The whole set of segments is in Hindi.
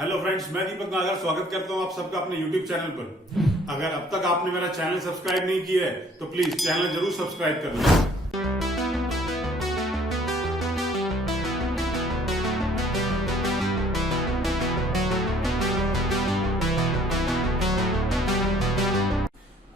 हेलो फ्रेंड्स, मैं दीपक नागर स्वागत करता हूं आप सबका अपने यूट्यूब चैनल पर। अगर अब तक आपने मेरा चैनल सब्सक्राइब नहीं किया है तो प्लीज चैनल जरूर सब्सक्राइब कर लें।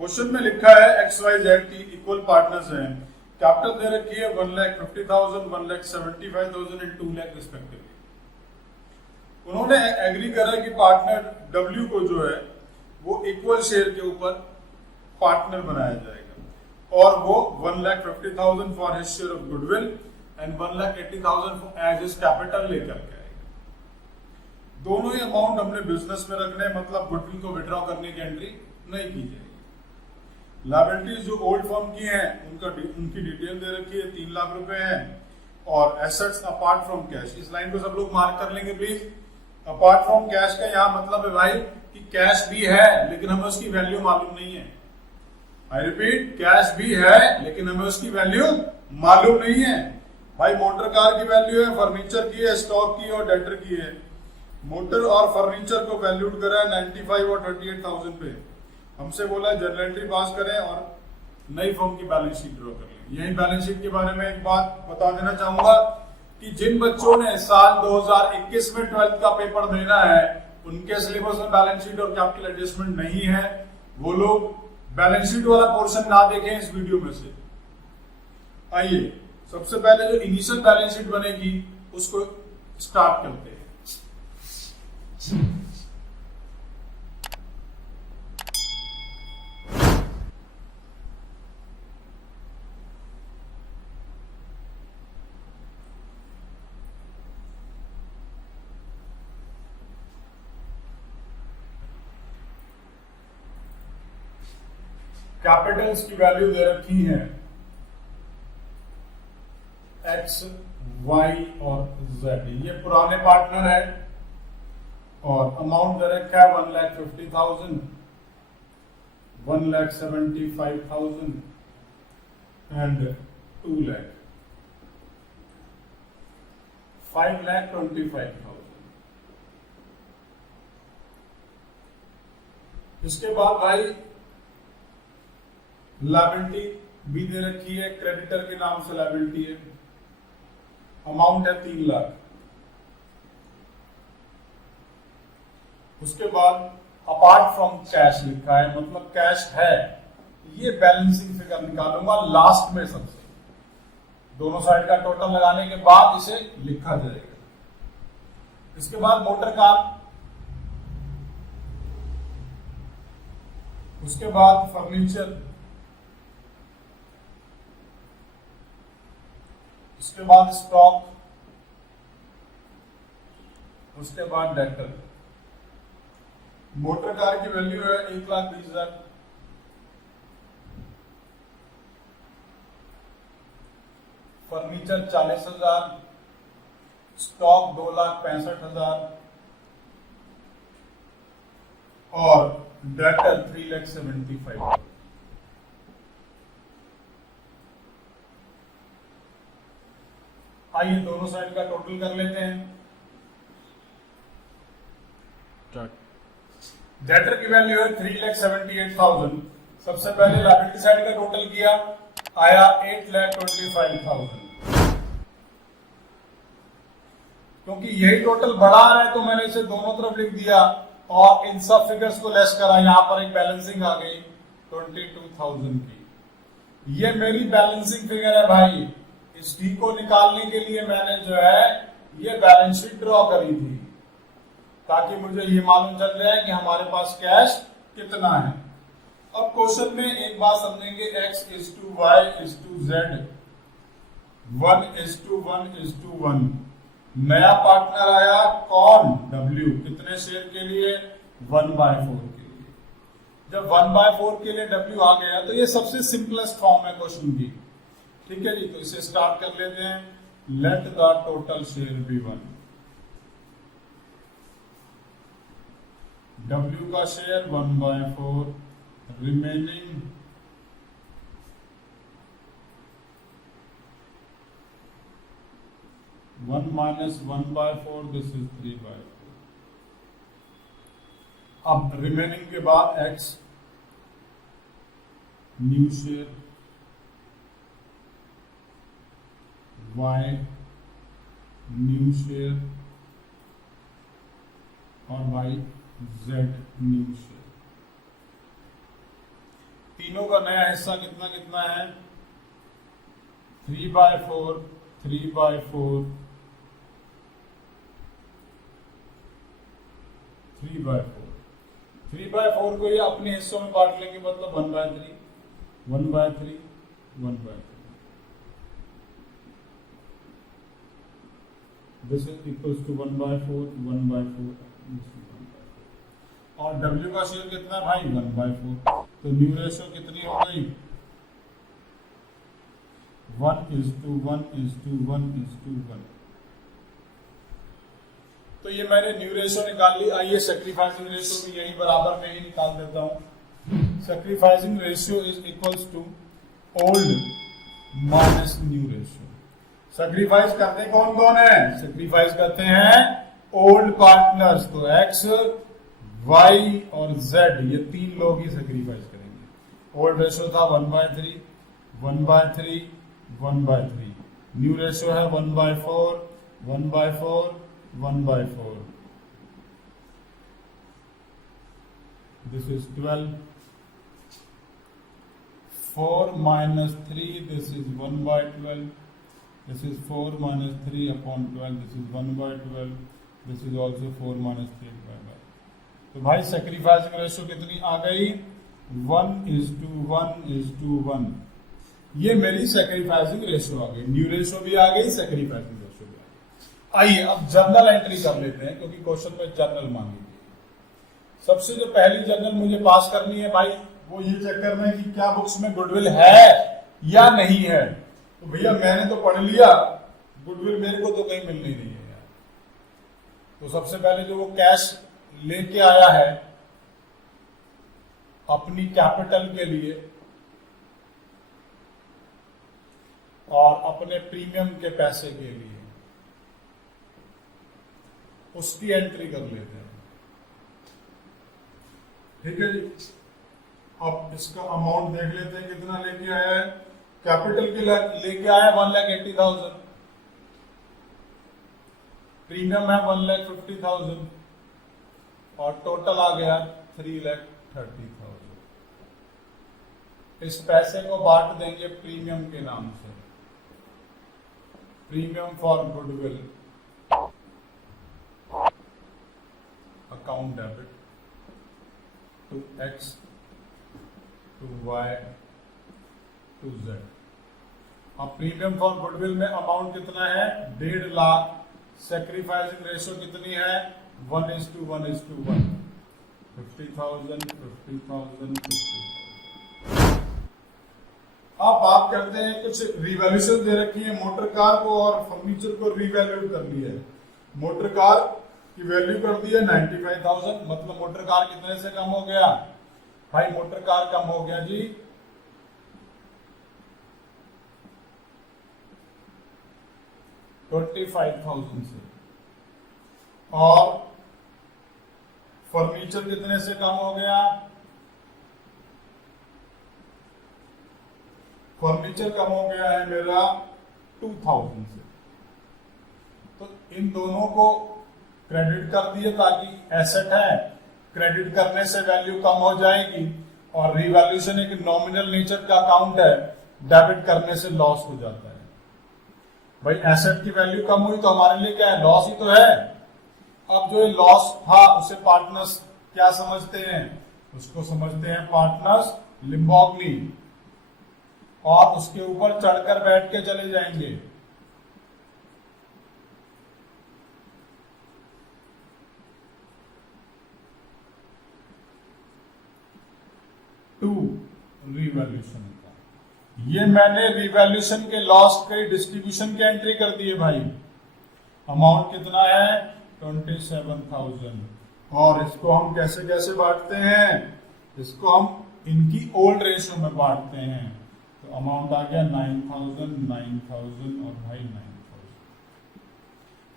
क्वेश्चन में लिखा है XYZ इक्वल पार्टनर्स हैं, कैपिटल दे रखी है 1,50,000, 1,75,000 एंड 2 लाख रिस्पेक्टिवली। उन्होंने एग्री करा कि पार्टनर W को जो है वो इक्वल शेयर के ऊपर पार्टनर बनाया जाएगा और वो 1,50,000 for his share of goodwill and 1,80,000 as his capital लेकर के आएगा। दोनों ही अमाउंट हमने बिजनेस में रखने, मतलब गुडविल को विड्रॉ करने की एंट्री नहीं की जाएगी। लायबिलिटीज जो ओल्ड फर्म की हैं उनकी डिटेल दे रखी है, 3 लाख रुपए हैं। और एसेट्स अपार्ट फ्रॉम कैश, इस लाइन को सब लोग मार्क कर लेंगे प्लीज। अपार्ट फ्रॉम कैश का यहां मतलब है भाई कि कैश भी है लेकिन हमें उसकी वैल्यू मालूम नहीं है। आई रिपीट, कैश भी है लेकिन हमें उसकी वैल्यू मालूम नहीं है। भाई मोटर कार की वैल्यू है, फर्नीचर की है, स्टॉक की और डेटर की है। मोटर और फर्नीचर को वैल्यूड करा है 95 और 38,000 पे। हमसे बोला जर्नल एंट्री पास करें और नई फर्म की बैलेंस शीट ड्रॉ कर लें। यही बैलेंस शीट के बारे में एक बात बता देना चाहूंगा कि जिन बच्चों ने साल 2021 में 12th का पेपर देना है, उनके सिलेबस में बैलेंस शीट और कैपिटल एडजस्टमेंट नहीं है, वो लोग बैलेंस शीट वाला पोर्शन ना देखें इस वीडियो में से। आइए सबसे पहले जो इनिशियल बैलेंस शीट बनेगी उसको स्टार्ट करते हैं। कैपिटल्स की वैल्यू दे रखी है X, Y और Z, ये पुराने पार्टनर है। और अमाउंट दे रखा है 1,50,000, 1,75,000 एंड 2 लाख, 5,25,000। इसके बाद भाई लायबिलिटी भी दे रखी है, क्रेडिटर के नाम से लायबिलिटी है, अमाउंट है 3 लाख। उसके बाद अपार्ट फ्रॉम कैश लिखा है, मतलब कैश है। ये बैलेंसिंग फिगर निकालूंगा लास्ट में सबसे, दोनों साइड का टोटल लगाने के बाद इसे लिखा जाएगा। इसके बाद मोटर कार, उसके बाद फर्नीचर, उसके बाद स्टॉक, उसके बाद डेटर। मोटर कार की वैल्यू है 1,20,000, फर्नीचर 40,000, स्टॉक 2,65,000 और डेटर 3,75,000। आइए दोनों साइड का टोटल कर लेते हैं। डेटर की वैल्यू है 3,78,000। सबसे पहले लायबिलिटी साइड का टोटल किया, आया 8,25,000। क्योंकि यही टोटल बड़ा आ रहा है तो मैंने इसे दोनों तरफ लिख दिया और इन सब फिगर्स को लेस करा। यहां पर एक बैलेंसिंग आ गई 22,000 की। ये मेरी बैलेंसिंग फिगर है भाई। इस डी को निकालने के लिए मैंने जो है ये बैलेंस शीट ड्रॉ करी थी ताकि मुझे ये मालूम चल जाए कि हमारे पास कैश कितना है। अब क्वेश्चन में एक बात समझेंगे, X:Y:Z, 1:1:1। नया पार्टनर आया कौन? W। कितने शेयर के लिए? 1/4 के लिए। जब 1/4 के लिए W आ गया तो ये सबसे सिंपलेस्ट फॉर्म है क्वेश्चन की। ठीक है जी, तो इसे स्टार्ट कर लेते हैं। Let the total share be 1। W का share 1/4, remaining 1 minus 1/4, this is 3/4. अब रिमेनिंग के बाद x new share, y new share और y z न्यू शेयर। तीनों का नया हिस्सा कितना कितना है? 3/4, 3/4, 3/4। 3/4 को ये अपने हिस्सों में बांट लेंगे, मतलब 1/3, 1/3, 1/3। This is equals to 1/4, 1/4, और W का शेयर कितना है भाई? 1/4। तो न्यू रेशो कितनी हो गई? 1:1:1:1। तो ये मैंने न्यू रेशो निकाल ली। आइए सैक्रिफाइसिंग रेशो भी यही बराबर में ही निकाल देता हूं। Sacrificing ratio is equals to old minus new ratio. Sacrifice करते कौन कौन है? सैक्रिफाइस करते हैं ओल्ड पार्टनर्स। तो एक्स, वाई और जेड, ये तीन लोग ही सैक्रिफाइस करेंगे। ओल्ड रेशो था 1/3, 1/3, 1/3। न्यू रेशो है 1/4, 1/4, 1/4। This is 12। 4 minus 3, this is 1/12. This is 4 minus 3 upon 12. This is 1/12. This is also 4 minus 3/12. तो भाई सैक्रिफाइसिंग रेशो कितनी आ गई? 1:1:1। ये मेरी सैक्रिफाइसिंग रेशो आ गई। न्यू रेशो भी आ गई, सैक्रिफाइसिंग रेशो भी आ गई। आइए अब जर्नल एंट्री कर लेते हैं, क्योंकि क्वेश्चन में जर्नल मांगी गई। सबसे जो पहली जर्नल मुझे पास करनी है भाई, वो ये चेक करना है कि क्या बुक्स में गुडविल है या नहीं है। तो भैया मैंने तो पढ़ लिया, गुडविल मेरे को तो कहीं मिल नहीं रही है यार। तो सबसे पहले जो वो कैश लेके आया है अपनी कैपिटल के लिए और अपने प्रीमियम के पैसे के लिए, उसकी एंट्री कर लेते हैं। ठीक है जी। अब इसका अमाउंट देख लेते हैं कितना लेके आया है। कैपिटल के लेके आया 1,80,000, प्रीमियम है 1,50,000 और टोटल आ गया 3,30,000। इस पैसे को बांट देंगे प्रीमियम के नाम से। Premium for goodwill account debit to X to Y to Z. अब प्रीमियम फॉर गुडविल में अमाउंट कितना है? 1.5 लाख। सैक्रिफाइसिंग रेशो कितनी है? 1:1:1। 50,000, 50,000, 50,000। अब बात करते हैं, कुछ रिवैल्यूएशन दे रखी है मोटर कार को और फर्नीचर को रिवैल्यूएट कर लिया है। मोटर कार की वैल्यू कर दी है 95,000, मतलब मोटर कार कितने से कम हो गया भाई? मोटर कार कम हो गया जी 25,000 से। और फर्नीचर कितने से कम हो गया? फर्नीचर कम हो गया है मेरा 2,000 से। तो इन दोनों को क्रेडिट कर दिए, ताकि एसेट है, क्रेडिट करने से वैल्यू कम हो जाएगी, और रिवैल्यूएशन एक नॉमिनल नेचर का अकाउंट है, डेबिट करने से लॉस हो जाता है। भाई एसेट की वैल्यू कम हुई तो हमारे लिए क्या है? लॉस ही तो है। अब जो ये लॉस था उसे पार्टनर्स क्या समझते हैं? उसको समझते हैं पार्टनर्स लिम्बॉर्गिनी, और उसके ऊपर चढ़कर बैठ के चले जाएंगे। टू रिवैल्यूएशन का, ये मैंने रिवैल्यूएशन के लॉस के डिस्ट्रीब्यूशन की एंट्री कर दी है भाई। अमाउंट कितना है? 27,000। और इसको हम कैसे कैसे बांटते हैं? इसको हम इनकी ओल्ड रेशियो में बांटते हैं। तो अमाउंट आ गया 9,000, 9,000 और भाई 9,000।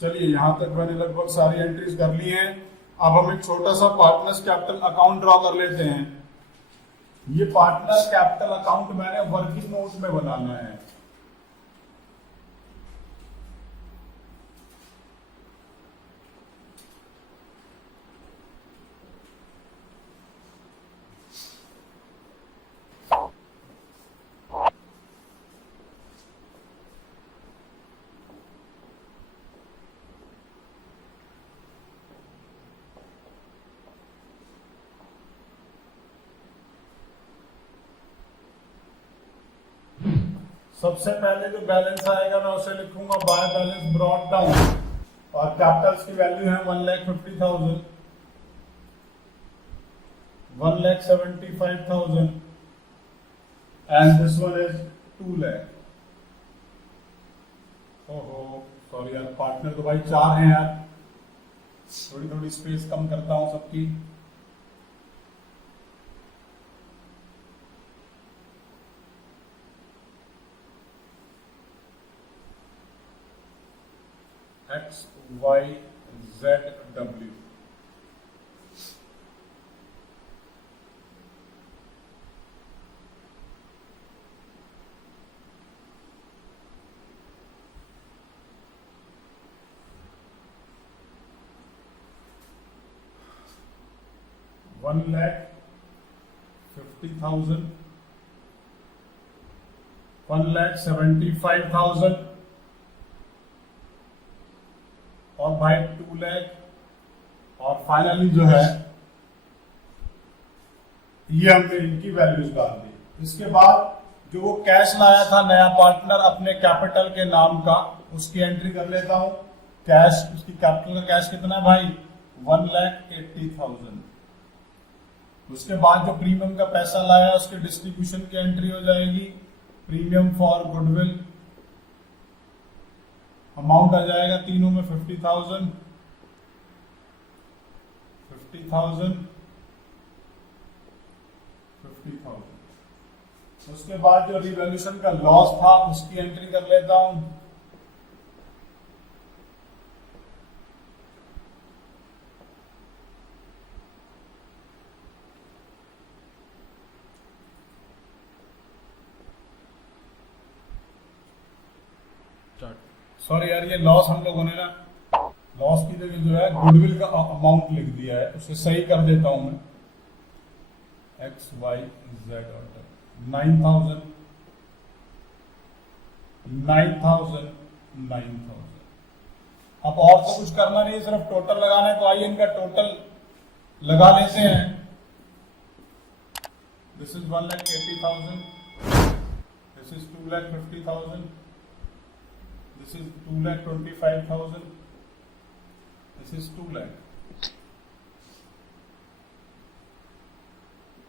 चलिए यहां तक मैंने लगभग सारी एंट्रीज कर ली हैं। अब हम एक छोटा सा पार्टनर्स कैपिटल अकाउंट ड्रॉ कर लेते हैं। ये पार्टनर कैपिटल अकाउंट मैंने वर्किंग नोट में बनाना है। सबसे पहले जो बैलेंस आएगा मैं उसे लिखूंगा बाय बैलेंस ब्रॉट डाउन, और कैपिटल्स की वैल्यू है 1,50,000, 1,75,000 and this one is 2 lakh. ओहो सॉरी यार, पार्टनर तो भाई 4 हैं यार, थोड़ी थोड़ी स्पेस कम करता हूं सबकी। X, Y, Z, W। $1,50,000, 1,75,000 और भाई 2 लाख, और फाइनली जो है ये हमने इनकी वैल्यूज डाल दी। इसके बाद जो वो कैश लाया था नया पार्टनर अपने कैपिटल के नाम का, उसकी एंट्री कर लेता हूं। कैश, उसकी कैपिटल का कैश कितना है भाई 1,80,000। उसके बाद जो प्रीमियम का पैसा लाया उसके डिस्ट्रीब्यूशन की एंट्री हो जाएगी। प्रीमियम फॉर गुडविल अमाउंट आ जाएगा तीनों में 50,000, 50,000, 50,000। उसके बाद जो रिवैल्यूएशन का लॉस था उसकी एंट्री कर लेता हूं। सॉरी यार, ये लॉस हम लोगों ने ना लॉस की जगह जो है गुडविल का अमाउंट लिख दिया है, उसे सही कर देता हूं मैं। X Y Z order 9,000, 9,000, 9,000। अब और तो कुछ करना नहीं, सिर्फ टोटल लगाना है, तो आइए इनका टोटल लगा लेते हैं। This is 1,80,000, this is 2,50,000, this is 2,25,000, this is 2 lakh,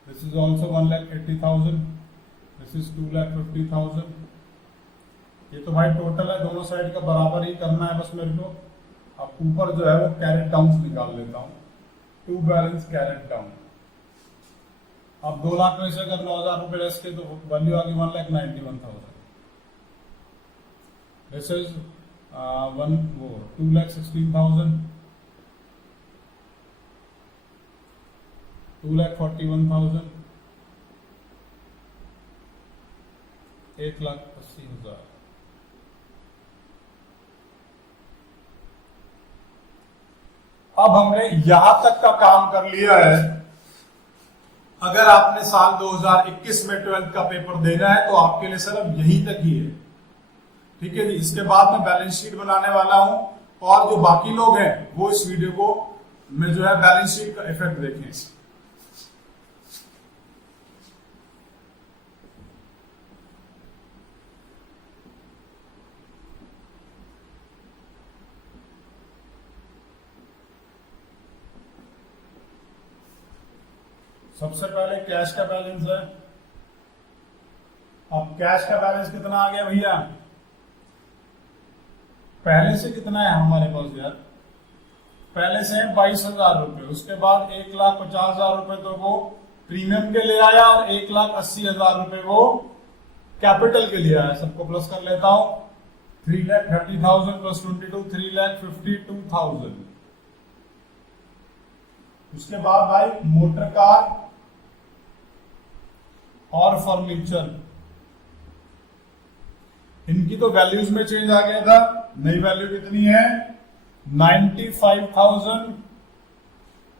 this is also 1,80,000, this is 2,50,000। ये तो भाई टोटल है, दोनों साइड का बराबर ही करना है बस मेरे को। अब ऊपर जो है वो कैरेट डाउन निकाल लेता हूं, टू बैलेंस कैरेट डाउन। अब 2 लाख में से अगर 9,000 रुपए लेस के तो वैल्यू आ गई 1,91,000। This is 2,16,000, 2,41,000, 1,80,000। अब हमने यहां तक का काम कर लिया है। अगर आपने साल 2021 में 12th का पेपर देना है तो आपके लिए सिर्फ यहीं तक ही है, ठीक है जी। इसके बाद मैं बैलेंस शीट बनाने वाला हूं, और जो बाकी लोग हैं वो इस वीडियो को में जो है बैलेंस शीट का इफेक्ट देखें। सबसे पहले कैश का बैलेंस है। अब कैश का बैलेंस कितना आ गया भैया, पहले से कितना है हमारे पास यार, पहले से है 22,000 रुपए। उसके बाद 1,50,000 रुपए तो वो प्रीमियम के ले आया, और 1,80,000 रुपए वो कैपिटल के लिए आया। सबको प्लस कर लेता हूं, 3,30,000 प्लस 22, 3,52,000। उसके बाद भाई मोटर कार और फर्नीचर, इनकी तो वैल्यूज में चेंज आ गया था। नई वैल्यू कितनी है 95,000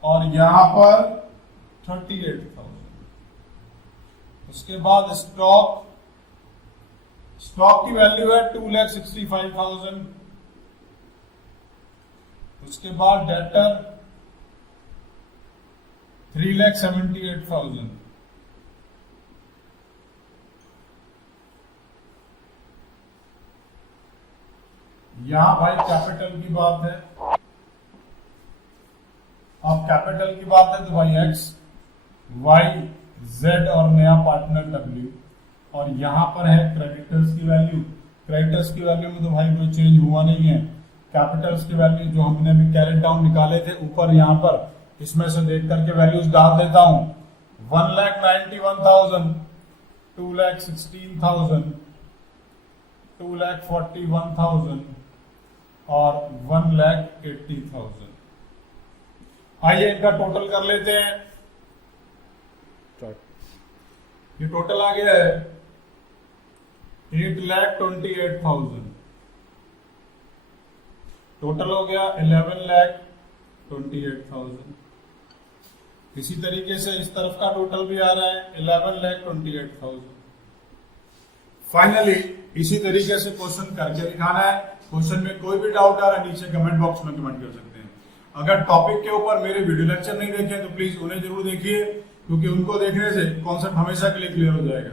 और यहां पर 38,000। उसके बाद स्टॉक की वैल्यू है 2,65,000। उसके बाद डेटर 3,78,000। यहां भाई कैपिटल की बात है। अब कैपिटल की बात है तो भाई एक्स, वाई, जेड और नया पार्टनर डब्ल्यू। और यहां पर है क्रेडिटर्स की वैल्यू। क्रेडिटर्स की वैल्यू में तो भाई कोई चेंज हुआ नहीं है। कैपिटल्स की वैल्यू जो हमने अभी कैरेट डाउन निकाले थे ऊपर, यहां पर इसमें से देख करके वैल्यूज डाल देता हूं। 1,91,000, 2,16,000, 2,41,000 और 1,80,000। आइए इनका टोटल कर लेते हैं। ये टोटल आ गया है 8,28,000। टोटल हो गया 11,28,000। इसी तरीके से इस तरफ का टोटल भी आ रहा है 11,28,000। फाइनली इसी तरीके से क्वेश्चन करके दिखाना है। क्वेश्चन में कोई भी डाउट आ रहा है नीचे कमेंट बॉक्स में कमेंट कर सकते हैं। अगर टॉपिक के ऊपर मेरे वीडियो लेक्चर नहीं देखे तो प्लीज उन्हें जरूर देखिए, क्योंकि उनको देखने से कॉन्सेप्ट हमेशा के लिए क्लियर हो जाएगा।